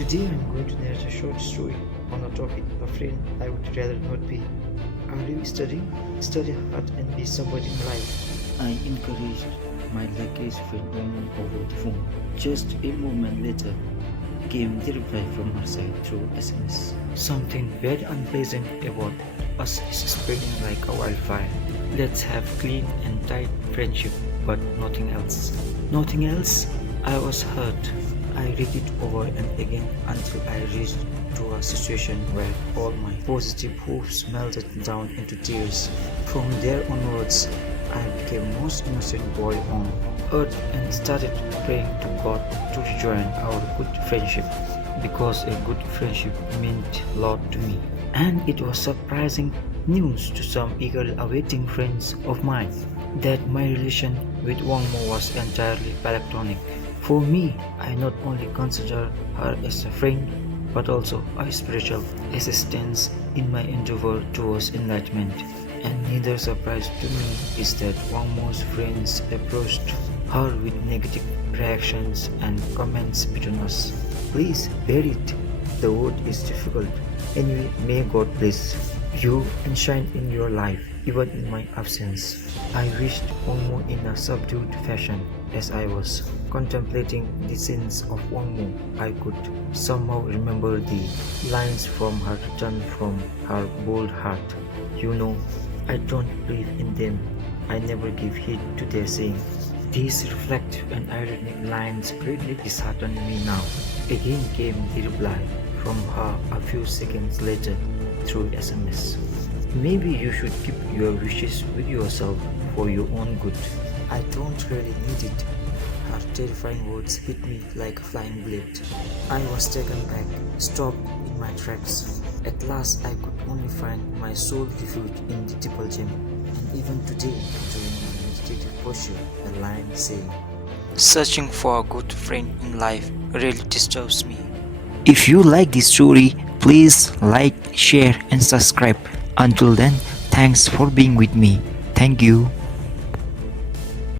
Today I'm going to narrate a short story on a topic a friend I would rather not be. Are you studying? Study hard and be somebody in life. I encouraged my luckiest friend woman over the phone. Just a moment later came the reply from her side through SMS. Something very unpleasant about us is spreading like a wildfire. Let's have clean and tight friendship, but nothing else. Nothing else? I was hurt. I read it over and again until I reached to a situation where all my positive hopes melted down into tears. From there onwards, I became most innocent boy on earth and started praying to God to rejoin our good friendship, because a good friendship meant a lot to me. And it was surprising news to some eagerly awaiting friends of mine that my relation with Wang Mo was entirely platonic. For me, I not only consider her as a friend, but also a spiritual assistance in my endeavor towards enlightenment. And neither surprise to me is that Wang Mo's friends approached her with negative reactions and comments between us. Please bear it. The word is difficult. Anyway, may God bless you and shine in your life, even in my absence. I wished Wang Mo in a subdued fashion. As I was contemplating the scenes of Wang Mo, I could somehow remember the lines from her written from her bold heart. You know, I don't believe in them. I never give heed to their saying. These reflective and ironic lines greatly disheartened me now. Again came the reply from her a few seconds later through SMS. Maybe you should keep your wishes with yourself for your own good. I don't really need it. Her terrifying words hit me like a flying blade. I was taken back, stopped in my tracks. At last I could only find my sole refuge in the triple gem. And even today, during my meditative posture, a line saying, "Searching for a good friend in life really disturbs me." If you like this story, please like, share and subscribe. Until then, thanks for being with me. Thank you.